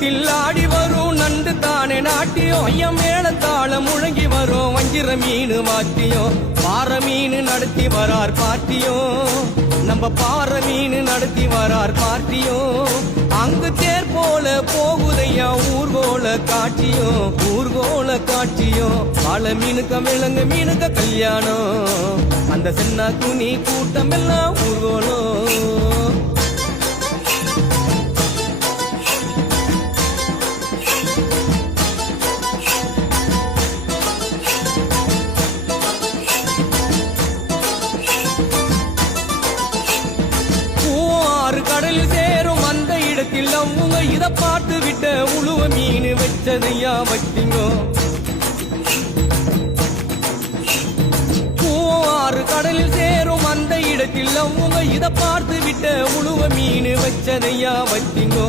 ரோட்டில் ஆடி வரும் நண்டு தானே நாட்டியம் ஐயம் மேளத்தாளம் முழங்கி வரும் வஞ்சிர மீன் வாத்தியம் பாற மீன் நடத்தி வரார் பாட்டியும் நம்ம பாற மீன் நடத்தி வரார் பாட்டியும் அங்கு தேர் போல போகுதையா ஊர்கோல காட்சியும் பால மீனுக்க விலங்கு மீனுக்க கல்யாணம் அந்த சென்னா துணி கூட்டம் எல்லாம் ஊர்கோலம் கடலில் சேரும் அந்த இடத்தில் அவங்க இத பார்த்து விட்ட உழுவ மீன் வச்சதையா வச்சிங்கோ ஆறு கடலில் சேரும் அந்த இடத்தில் அவங்க இத பார்த்து விட்ட உழுவ மீன் வச்சதையா வச்சிங்கோ